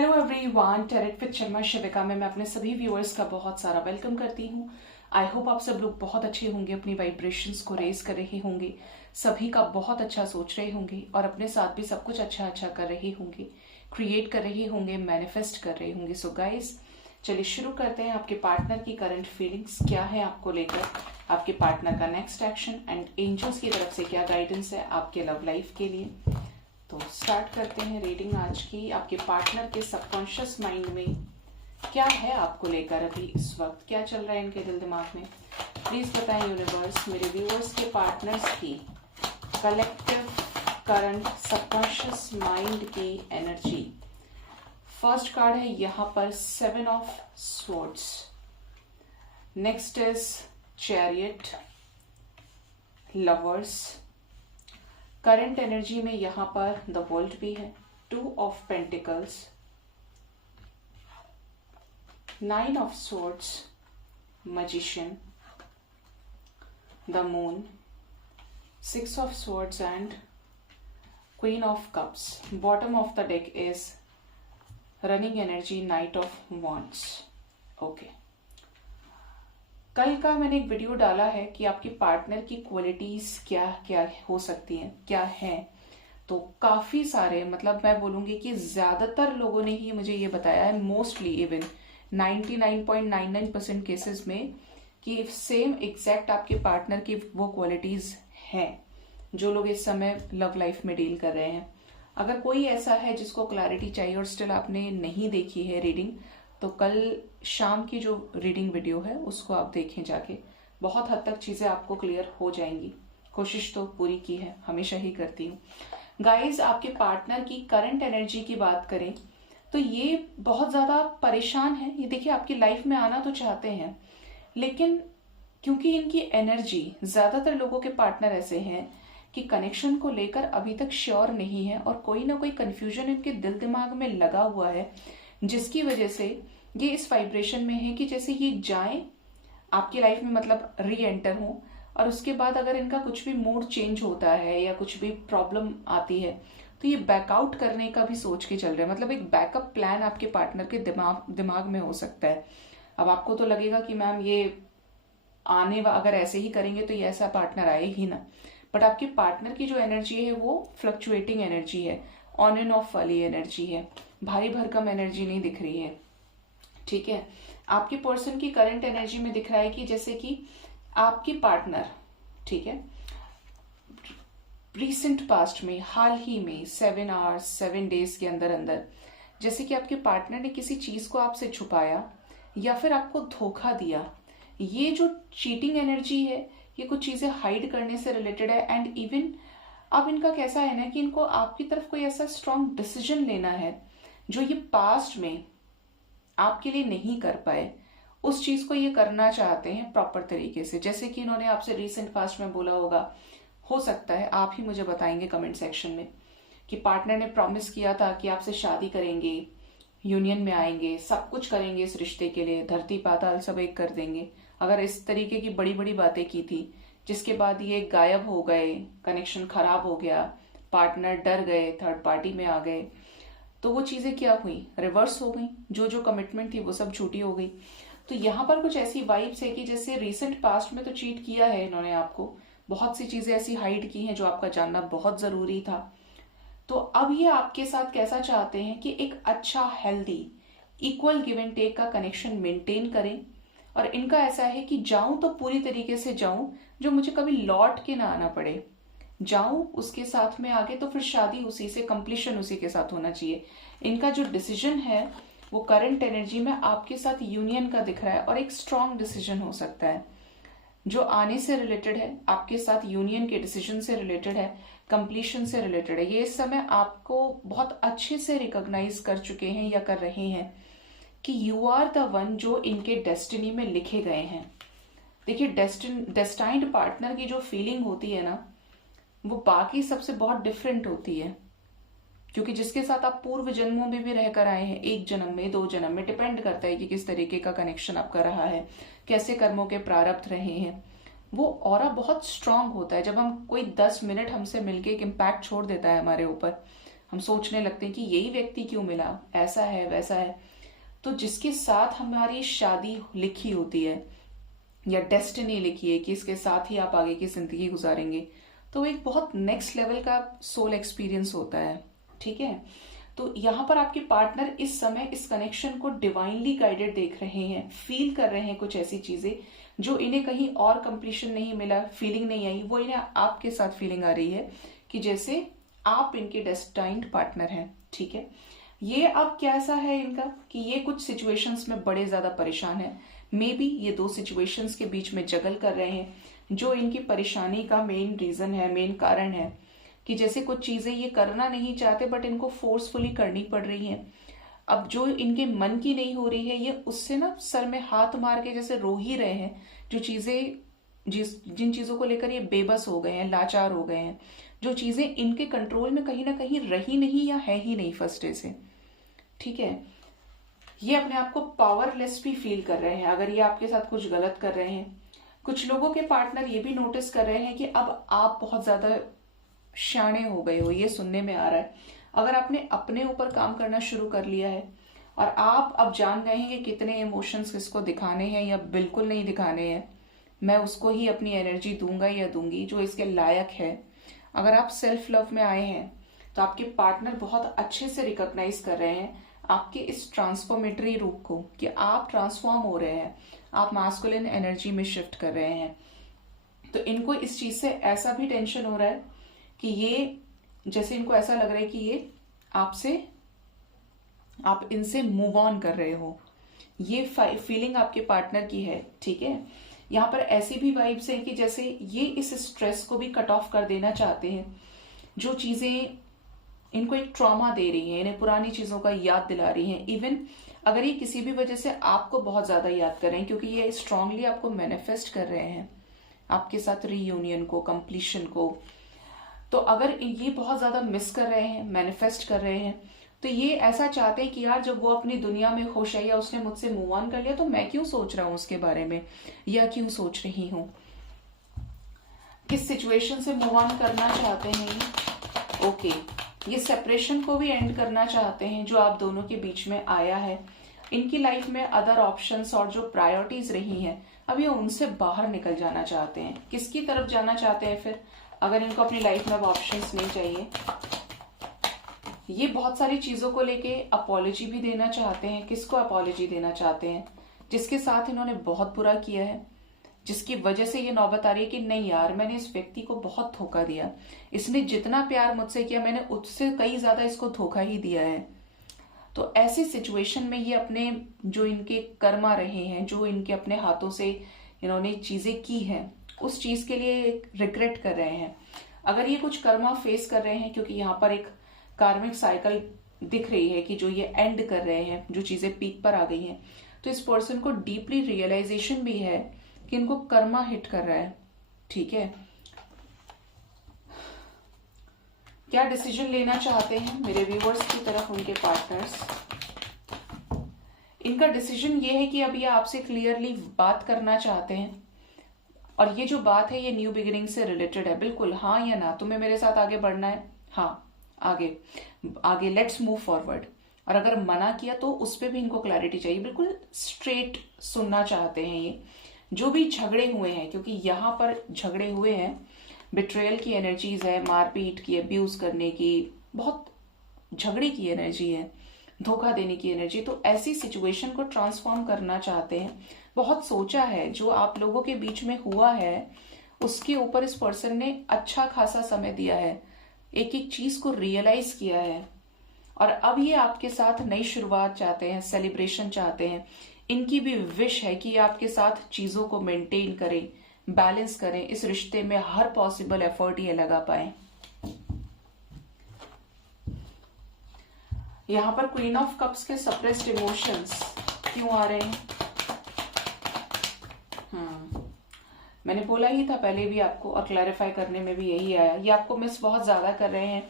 Hello everyone, tarot with Sharma Shivika में मैं अपने सभी व्यूअर्स का बहुत सारा वेलकम करती हूँ। आई होप आप सब लोग बहुत अच्छे होंगे, अपनी वाइब्रेशंस को रेज कर रहे होंगे, सभी का बहुत अच्छा सोच रहे होंगे और अपने साथ भी सब कुछ अच्छा अच्छा कर रहे होंगे, क्रिएट कर रहे होंगे, मैनिफेस्ट कर रहे होंगे। सो गाइस, चलिए शुरू करते हैं। आपके पार्टनर की करंट फीलिंग्स क्या है आपको लेकर, आपके पार्टनर का नेक्स्ट एक्शन एंड एंजल्स की तरफ से क्या गाइडेंस है आपके लव लाइफ के लिए। तो स्टार्ट करते हैं रीडिंग आज की। आपके पार्टनर के सबकॉन्शियस माइंड में क्या है आपको लेकर, अभी इस वक्त क्या चल रहा है इनके दिल दिमाग में, प्लीज बताएं यूनिवर्स। मेरे व्यूअर्स के पार्टनर्स की कलेक्टिव करंट सबकॉन्शियस माइंड की एनर्जी। फर्स्ट कार्ड है यहाँ पर 7 of swords, next is chariot, lovers. Current energy में यहां पर द वर्ल्ड भी है, 2 of pentacles, 9 of swords, magician, the moon, 6 of swords and queen of cups. Bottom of the deck is running energy, night of wands. Okay, कल का मैंने एक video डाला है कि आपके पार्टनर की क्वालिटीज क्या क्या हो सकती हैं, क्या हैं। तो काफी सारे, मतलब मैं बोलूंगी कि ज्यादातर लोगों ने ही मुझे ये बताया है, मोस्टली इवन 99.99% केसेस में, कि सेम एग्जैक्ट आपके पार्टनर की वो क्वालिटीज हैं जो लोग इस समय लव लाइफ में डील कर रहे हैं। अगर कोई ऐसा है जिसको क्लैरिटी चाहिए और स्टिल आपने नहीं देखी है रीडिंग, तो कल शाम की जो रीडिंग वीडियो है उसको आप देखें जाके, बहुत हद तक चीजें आपको क्लियर हो जाएंगी। कोशिश तो पूरी की है, हमेशा ही करती हूँ। गाइज, आपके पार्टनर की करंट एनर्जी की बात करें तो ये बहुत ज्यादा परेशान है। ये देखिए, आपकी लाइफ में आना तो चाहते हैं, लेकिन क्योंकि इनकी एनर्जी, ज्यादातर लोगों के पार्टनर ऐसे हैं कि कनेक्शन को लेकर अभी तक श्योर नहीं है और कोई ना कोई कंफ्यूजन इनके दिल दिमाग में लगा हुआ है, जिसकी वजह से ये इस वाइब्रेशन में है कि जैसे ये जाएं आपकी लाइफ में, मतलब री एंटर हो, और उसके बाद अगर इनका कुछ भी मूड चेंज होता है या कुछ भी प्रॉब्लम आती है तो ये बैकआउट करने का भी सोच के चल रहे हैं। मतलब एक बैकअप प्लान आपके पार्टनर के दिमाग में हो सकता है। अब आपको तो लगेगा कि मैम ये अगर ऐसे ही करेंगे तो ये ऐसा पार्टनर आए ही ना, बट आपके पार्टनर की जो एनर्जी है वो फ्लक्चुएटिंग एनर्जी है, ऑन एंड ऑफ वाली एनर्जी है, भारी भरकम एनर्जी नहीं दिख रही है। ठीक है, आपके पर्सन की करंट एनर्जी में दिख रहा है कि जैसे कि आपकी पार्टनर, ठीक है, रिसेंट पास्ट में, हाल ही में 7 आवर्स 7 डेज के अंदर अंदर, जैसे कि आपके पार्टनर ने किसी चीज को आपसे छुपाया या फिर आपको धोखा दिया। ये जो चीटिंग एनर्जी है, ये कुछ चीजें हाइड करने से रिलेटेड है। एंड इवन अब इनका कैसा है ना कि इनको आपकी तरफ कोई ऐसा स्ट्रॉन्ग डिसीजन लेना है जो ये पास्ट में आपके लिए नहीं कर पाए, उस चीज को ये करना चाहते हैं प्रॉपर तरीके से। जैसे कि इन्होंने आपसे रिसेंट पास्ट में बोला होगा, हो सकता है आप ही मुझे बताएंगे कमेंट सेक्शन में, कि पार्टनर ने प्रॉमिस किया था कि आपसे शादी करेंगे, यूनियन में आएंगे, सब कुछ करेंगे इस रिश्ते के लिए, धरती पाताल सब एक कर देंगे। अगर इस तरीके की बड़ी बड़ी बातें की थी, जिसके बाद ये गायब हो गए, कनेक्शन खराब हो गया, पार्टनर डर गए, थर्ड पार्टी में आ गए, तो वो चीजें क्या हुई, रिवर्स हो गई। जो जो कमिटमेंट थी वो सब झूठी हो गई। तो यहाँ पर कुछ ऐसी वाइब्स है कि जैसे रिसेंट पास्ट में तो चीट किया है इन्होंने आपको, बहुत सी चीजें ऐसी हाइड की हैं जो आपका जानना बहुत जरूरी था। तो अब ये आपके साथ कैसा चाहते हैं कि एक अच्छा, healthy, equal give and take का कनेक्शन मेंटेन करें। और इनका ऐसा है कि जाऊं तो पूरी तरीके से जाऊं, जो मुझे कभी लौट के ना आना पड़े, जाऊं उसके साथ में आगे, तो फिर शादी उसी से, कंप्लीशन उसी के साथ होना चाहिए। इनका जो डिसीजन है वो करंट एनर्जी में आपके साथ यूनियन का दिख रहा है, और एक स्ट्रॉन्ग डिसीजन हो सकता है जो आने से रिलेटेड है, आपके साथ यूनियन के डिसीजन से रिलेटेड है, कंप्लीशन से रिलेटेड है। ये इस समय आपको बहुत अच्छे से रिकॉग्नाइज कर चुके हैं या कर रहे हैं कि यू आर द वन जो इनके डेस्टिनी में लिखे गए हैं। देखिए, डेस्टाइन्ड पार्टनर की जो फीलिंग होती है ना, वो बाकी सबसे बहुत डिफरेंट होती है, क्योंकि जिसके साथ आप पूर्व जन्मों में भी रहकर आए हैं, 1 जन्म में, 2 जन्म में, डिपेंड करता है कि किस तरीके का कनेक्शन आपका रहा है, कैसे कर्मों के प्रारब्ध रहे हैं, वो ऑरा बहुत स्ट्रांग होता है। जब हम कोई 10 मिनट हमसे मिलके एक इम्पैक्ट छोड़ देता है हमारे ऊपर, हम सोचने लगते हैं कि यही व्यक्ति क्यों मिला, ऐसा है वैसा है। तो जिसके साथ हमारी शादी लिखी होती है या डेस्टिनी लिखी है कि इसके साथ ही आप आगे की जिंदगी गुजारेंगे, तो एक बहुत नेक्स्ट लेवल का सोल एक्सपीरियंस होता है। ठीक है, तो यहाँ पर आपके पार्टनर इस समय इस कनेक्शन को डिवाइनली गाइडेड देख रहे हैं, फील कर रहे हैं कुछ ऐसी चीजें जो इन्हें कहीं और कंप्लीशन नहीं मिला, फीलिंग नहीं आई, वो इन्हें आपके साथ फीलिंग आ रही है कि जैसे आप इनके डेस्टाइन्ड पार्टनर हैं। ठीक है, ये अब कैसा है इनका कि ये कुछ सिचुएशंस में बड़े ज्यादा परेशान है। मे बी ये दो सिचुएशंस के बीच में जगल कर रहे हैं, जो इनकी परेशानी का मेन रीजन है, मेन कारण है कि जैसे कुछ चीजें ये करना नहीं चाहते बट इनको फोर्सफुली करनी पड़ रही हैं। अब जो इनके मन की नहीं हो रही है, ये उससे ना सर में हाथ मार के जैसे रो ही रहे हैं। जो चीजें जिन चीजों को लेकर ये बेबस हो गए हैं, लाचार हो गए हैं, जो चीजें इनके कंट्रोल में कहीं ना कहीं रही नहीं या है ही नहीं फर्स्ट डे से। ठीक है, ये अपने आप को पावरलेस भी फील कर रहे हैं अगर ये आपके साथ कुछ गलत कर रहे हैं। कुछ लोगों के पार्टनर ये भी नोटिस कर रहे हैं कि अब आप बहुत ज्यादा शाणे हो गए हो, ये सुनने में आ रहा है। अगर आपने अपने ऊपर काम करना शुरू कर लिया है और आप अब जान गए हैं कि कितने इमोशंस किसको दिखाने हैं या बिल्कुल नहीं दिखाने हैं, मैं उसको ही अपनी एनर्जी दूंगा या दूंगी जो इसके लायक है। अगर आप सेल्फ लव में आए हैं तो आपके पार्टनर बहुत अच्छे से रिकॉग्नाइज कर रहे हैं आपके इस ट्रांसफॉर्मेटरी रूप को कि आप ट्रांसफॉर्म हो रहे हैं, आप मास्कुलिन एनर्जी में शिफ्ट कर रहे हैं। तो इनको इस चीज से ऐसा भी टेंशन हो रहा है कि ये जैसे इनको ऐसा लग रहा है कि ये आप इनसे मूव ऑन कर रहे हो, ये फीलिंग आपके पार्टनर की है। ठीक है, यहाँ पर ऐसी भी वाइब्स है कि जैसे ये इस स्ट्रेस को भी कट ऑफ कर देना चाहते हैं। जो चीजें इनको एक ट्रॉमा दे रही है, इन्हें पुरानी चीजों का याद दिला रही है। इवन अगर ये किसी भी वजह से आपको बहुत ज्यादा याद कर रहे हैं, क्योंकि ये स्ट्रांगली आपको मैनिफेस्ट कर रहे हैं आपके साथ रीयूनियन को, कंप्लीशन को। तो अगर ये बहुत ज्यादा मिस कर रहे हैं, मैनिफेस्ट कर रहे हैं, तो ये ऐसा चाहते हैं कि यार जब वो अपनी दुनिया में खुश है या उसने मुझसे मूव ऑन कर लिया तो मैं क्यों सोच रहा हूं उसके बारे में या क्यों सोच रही हूं। किस सिचुएशन से मूव ऑन करना चाहते हैं ओके, ये सेपरेशन को भी एंड करना चाहते हैं जो आप दोनों के बीच में आया है। इनकी लाइफ में अदर ऑप्शंस और जो प्रायोरिटीज रही हैं अब ये उनसे बाहर निकल जाना चाहते हैं। किसकी तरफ जाना चाहते हैं फिर, अगर इनको अपनी लाइफ में अब ऑप्शंस नहीं चाहिए? ये बहुत सारी चीजों को लेके अपॉलॉजी भी देना चाहते हैं। किसको अपॉलॉजी देना चाहते हैं? जिसके साथ इन्होंने बहुत बुरा किया है, जिसकी वजह से ये नौबत आ रही है कि नहीं यार मैंने इस व्यक्ति को बहुत धोखा दिया, इसने जितना प्यार मुझसे किया मैंने उससे कई ज्यादा इसको धोखा ही दिया है। तो ऐसी सिचुएशन में ये अपने जो इनके कर्मा रहे हैं, जो इनके अपने हाथों से इन्होंने चीजें की हैं, उस चीज के लिए रिग्रेट कर रहे हैं। अगर ये कुछ कर्मा फेस कर रहे हैं, क्योंकि यहाँ पर एक कार्मिक साइकिल दिख रही है कि जो ये एंड कर रहे हैं, जो चीजें पीक पर आ गई हैं, तो इस पर्सन को डीपली रियलाइजेशन भी है कि इनको कर्मा हिट कर रहा है। ठीक है, क्या डिसीजन लेना चाहते हैं मेरे व्यूअर्स की तरफ उनके पार्टनर्स? इनका डिसीजन ये है कि अब ये आपसे क्लियरली बात करना चाहते हैं और ये जो बात है ये न्यू बिगिनिंग से रिलेटेड है। बिल्कुल हाँ या ना, तुम्हें मेरे साथ आगे बढ़ना है, हाँ आगे आगे लेट्स मूव फॉरवर्ड। और अगर मना किया तो उस पर भी इनको क्लैरिटी चाहिए, बिल्कुल स्ट्रेट सुनना चाहते हैं ये। जो भी झगड़े हुए हैं, क्योंकि यहाँ पर झगड़े हुए हैं, बिट्रेयल की एनर्जीज है, मारपीट की, अब्यूज करने की, बहुत झगड़े की एनर्जी है, धोखा देने की एनर्जी। तो ऐसी सिचुएशन को ट्रांसफॉर्म करना चाहते हैं। बहुत सोचा है, जो आप लोगों के बीच में हुआ है उसके ऊपर इस पर्सन ने अच्छा खासा समय दिया है, एक एक चीज को रियलाइज किया है और अब ये आपके साथ नई शुरुआत चाहते हैं, सेलिब्रेशन चाहते हैं। इनकी भी विश है कि आपके साथ चीजों को मेंटेन करें, बैलेंस करें, इस रिश्ते में हर पॉसिबल एफर्ट ये लगा पाए। यहां पर क्वीन ऑफ कप्स के सप्रेस्ड इमोशंस क्यों आ रहे हैं? मैंने बोला ही था पहले भी आपको और क्लैरिफाई करने में भी यही आया। ये आपको मिस बहुत ज्यादा कर रहे हैं,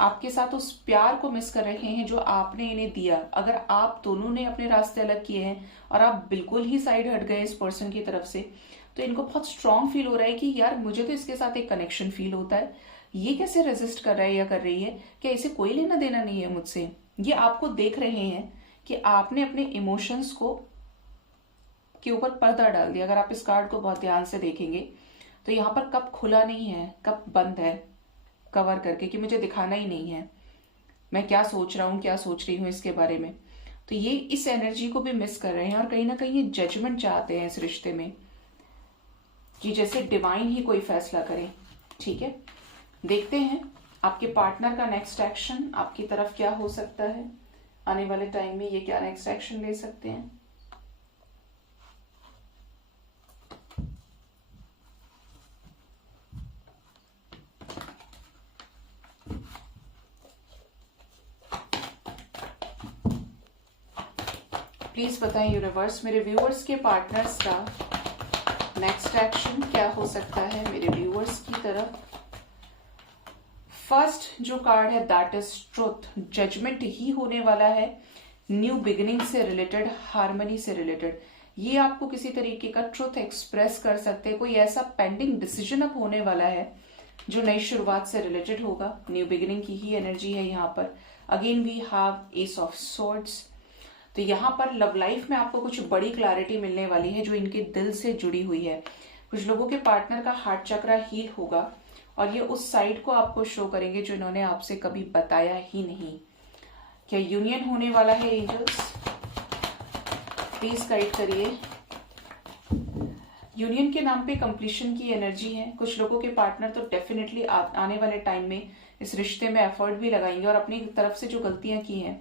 आपके साथ उस प्यार को मिस कर रहे हैं जो आपने इन्हें दिया। अगर आप दोनों ने अपने रास्ते अलग किए हैं और आप बिल्कुल ही साइड हट गए इस पर्सन की तरफ से, तो इनको बहुत स्ट्रांग फील हो रहा है कि यार मुझे तो इसके साथ एक कनेक्शन फील होता है, ये कैसे रेजिस्ट कर रहा है या कर रही है, क्या इसे कोई लेना देना नहीं है मुझसे। ये आपको देख रहे हैं कि आपने अपने इमोशंस को के ऊपर पर्दा डाल दिया। अगर आप इस कार्ड को बहुत ध्यान से देखेंगे तो यहाँ पर कप खुला नहीं है, कप बंद है कवर करके, कि मुझे दिखाना ही नहीं है मैं क्या सोच रहा हूँ, क्या सोच रही हूँ इसके बारे में। तो ये इस एनर्जी को भी मिस कर रहे हैं और कहीं ना कहीं ये जजमेंट चाहते हैं इस रिश्ते में, कि जैसे डिवाइन ही कोई फैसला करे। ठीक है, देखते हैं आपके पार्टनर का नेक्स्ट एक्शन आपकी तरफ क्या हो सकता है। आने वाले टाइम में ये क्या नेक्स्ट एक्शन ले सकते हैं। प्लीज बताएं यूनिवर्स, मेरे व्यूअर्स के पार्टनर्स का नेक्स्ट एक्शन क्या हो सकता है मेरे व्यूअर्स की तरफ। फर्स्ट जो कार्ड है दैट इज ट्रुथ, जजमेंट ही होने वाला है, न्यू बिगिनिंग से रिलेटेड, हार्मनी से रिलेटेड। ये आपको किसी तरीके का ट्रुथ एक्सप्रेस कर सकते हैं, कोई ऐसा पेंडिंग डिसीजन अब होने वाला है जो नई शुरुआत से रिलेटेड होगा। न्यू बिगिनिंग की ही एनर्जी है यहाँ पर। Again we have ace of swords. तो यहाँ पर लव लाइफ में आपको कुछ बड़ी क्लैरिटी मिलने वाली है जो इनके दिल से जुड़ी हुई है। कुछ लोगों के पार्टनर का हार्ट चक्रा हील होगा और ये उस साइड को आपको शो करेंगे जो इन्होंने आपसे कभी बताया ही नहीं। क्या यूनियन होने वाला है एंजल्स, प्लीज गाइड करिए। यूनियन के नाम पे कंप्लीशन की एनर्जी है। कुछ लोगों के पार्टनर तो डेफिनेटली आने वाले टाइम में इस रिश्ते में एफर्ट भी लगाएंगे और अपनी तरफ से जो गलतियां की हैं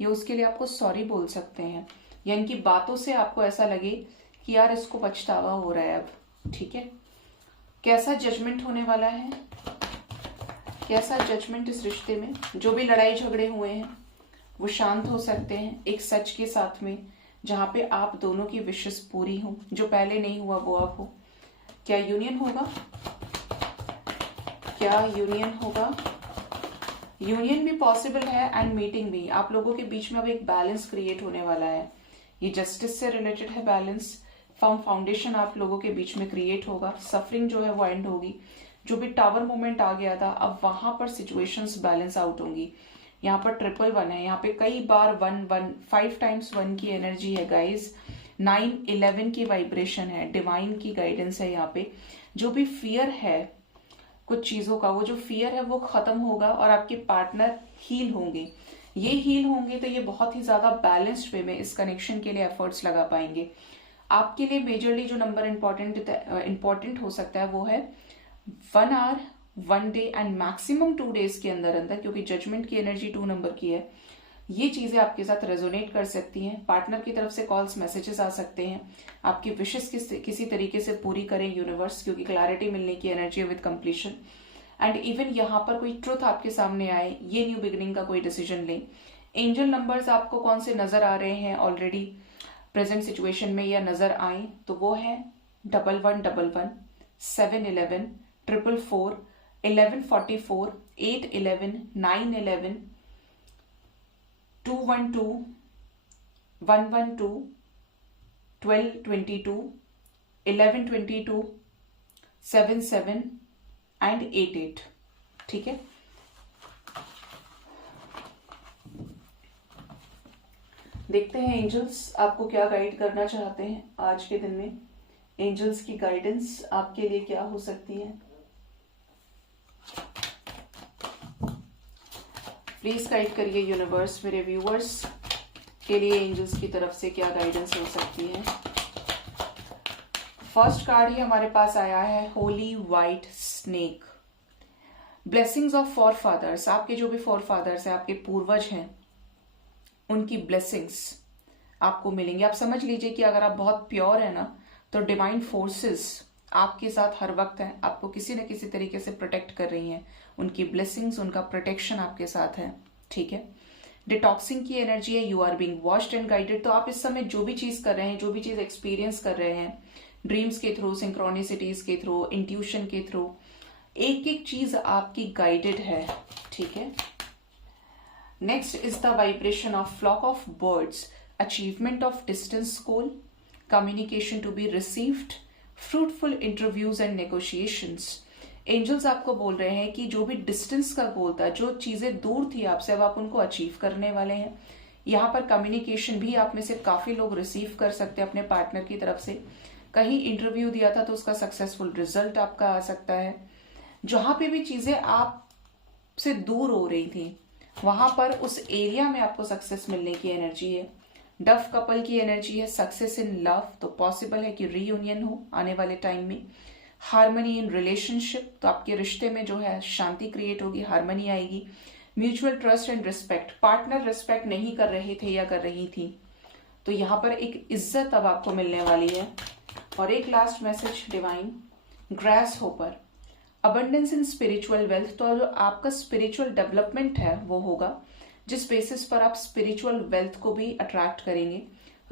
ये उसके लिए आपको सॉरी बोल सकते हैं, या इनकी बातों से आपको ऐसा लगे कि यार इसको पछतावा हो रहा है अब। ठीक है, कैसा जजमेंट होने वाला है, कैसा जजमेंट इस रिश्ते में। जो भी लड़ाई झगड़े हुए हैं वो शांत हो सकते हैं एक सच के साथ में, जहां पे आप दोनों की विशेष पूरी हो। जो पहले नहीं हुआ वो अब हो। क्या यूनियन होगा, क्या यूनियन होगा। यूनियन भी पॉसिबल है एंड मीटिंग भी। आप लोगों के बीच में अब एक बैलेंस क्रिएट होने वाला है। ये जस्टिस से रिलेटेड है बैलेंस। फर्म फाउंडेशन आप लोगों के बीच में क्रिएट होगा। सफरिंग जो है वो एंड होगी। जो भी टावर मोमेंट आ गया था अब वहां पर सिचुएशंस बैलेंस आउट होंगी। यहाँ पर 111 है, यहाँ पे कई बार 1 5 टाइम्स 1 की एनर्जी है गाइज। 9 11 की वाइब्रेशन है, डिवाइन की गाइडेंस है यहाँ पे। जो भी फियर है कुछ चीजों का, वो जो फियर है वो खत्म होगा और आपके पार्टनर हील होंगे। ये हील होंगे तो ये बहुत ही ज्यादा बैलेंस्ड वे में इस कनेक्शन के लिए एफर्ट्स लगा पाएंगे। आपके लिए मेजरली जो नंबर इंपॉर्टेंट हो सकता है वो है 1 hour 1 day and maximum 2 days के अंदर अंदर, क्योंकि जजमेंट की एनर्जी 2 नंबर की है। ये चीजें आपके साथ रेजोनेट कर सकती हैं। पार्टनर की तरफ से कॉल्स मैसेजेस आ सकते हैं। आपकी विशेष किसी तरीके से पूरी करें यूनिवर्स, क्योंकि क्लैरिटी मिलने की energy with completion. And even यहाँ पर कोई ट्रुथ आपके सामने आए, ये न्यू बिगिनिंग का कोई डिसीजन लें। एंजल नंबर्स आपको कौन से नजर आ रहे हैं ऑलरेडी प्रेजेंट सिचुएशन में या नजर आए, तो वो है 1111, 711, 444, 1144, 811, 911, 212, 112, 1222, 1122, 77 एंड 88। ठीक है, देखते हैं एंजल्स आपको क्या गाइड करना चाहते हैं आज के दिन में। एंजल्स की गाइडेंस आपके लिए क्या हो सकती है, प्लीज गाइड करिए यूनिवर्स। मेरे व्यूअर्स के लिए एंजल्स की तरफ से क्या गाइडेंस हो सकती है। फर्स्ट कार्ड ही हमारे पास आया है holy white snake. Blessings of forefathers. आपके जो भी फॉर फादर्स हैं, आपके पूर्वज हैं, उनकी ब्लेसिंग्स आपको मिलेंगी। आप समझ लीजिए कि अगर आप बहुत प्योर है ना, तो डिवाइन फोर्सेस आपके साथ हर वक्त हैं, आपको किसी न किसी तरीके से प्रोटेक्ट कर रही हैं। उनकी ब्लेसिंग्स, उनका प्रोटेक्शन आपके साथ है। ठीक है, डिटॉक्सिंग की एनर्जी है। You are being watched and guided. तो आप इस समय जो भी चीज कर रहे हैं, जो भी चीज एक्सपीरियंस कर रहे हैं, ड्रीम्स के थ्रू, सिंक्रोनिसिटीज के थ्रू, इंट्यूशन के थ्रू, एक एक चीज आपकी गाइडेड है। ठीक है, next is the vibration of flock of birds, achievement of distance goal, communication to be received, fruitful interviews and negotiations, angels आपको बोल रहे हैं कि जो भी डिस्टेंस का गोल था, जो चीजें दूर थी आपसे, अब आप उनको अचीव करने वाले हैं। यहाँ पर कम्युनिकेशन भी आप में से काफी लोग रिसीव कर सकते हैं अपने पार्टनर की तरफ से। कहीं इंटरव्यू दिया था तो उसका सक्सेसफुल रिजल्ट आपका आ सकता है। जहां पे भी चीजें आप से दूर हो रही थी वहां पर उस एरिया में आपको सक्सेस मिलने की एनर्जी है। डफ कपल की एनर्जी है, सक्सेस इन लव, तो पॉसिबल है कि रीयूनियन हो आने वाले टाइम में। हार्मनी इन रिलेशनशिप, तो आपके रिश्ते में जो है शांति क्रिएट होगी, हार्मनी आएगी। Mutual trust and respect, partner respect नहीं कर रहे थे या कर रही थी तो यहाँ पर एक इज्जत अब आपको मिलने वाली है। और एक last message divine, grass hopper, abundance in spiritual wealth, तो जो आपका स्पिरिचुअल डेवलपमेंट है वो होगा, जिस बेसिस पर आप स्पिरिचुअल वेल्थ को भी अट्रैक्ट करेंगे।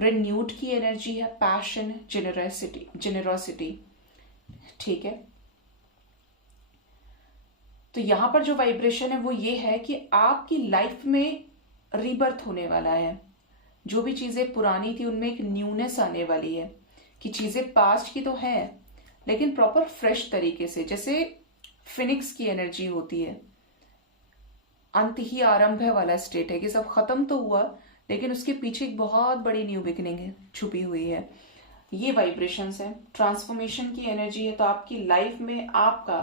रिन्यूड की एनर्जी है, पैशन, जेनरोसिटी, ठीक है। तो यहां पर जो वाइब्रेशन है वो ये है कि आपकी लाइफ में रीबर्थ होने वाला है। जो भी चीजें पुरानी थी उनमें एक न्यूनेस आने वाली है, कि चीजें पास्ट की तो है लेकिन प्रॉपर फ्रेश तरीके से, जैसे फिनिक्स की एनर्जी होती है, अंत ही आरंभ है वाला स्टेट है कि सब खत्म तो हुआ लेकिन उसके पीछे एक बहुत बड़ी न्यू बिगिनिंग है छुपी हुई है। ये वाइब्रेशंस है, ट्रांसफॉर्मेशन की एनर्जी है। तो आपकी लाइफ में आपका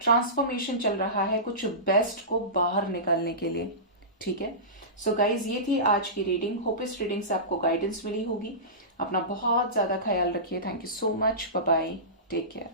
ट्रांसफॉर्मेशन चल रहा है कुछ बेस्ट को बाहर निकालने के लिए, ठीक है। सो गाइज, ये थी आज की रीडिंग। होप इस रीडिंग से आपको गाइडेंस मिली होगी। अपना बहुत ज्यादा ख्याल रखिए। Thank you so much, bye bye, take care.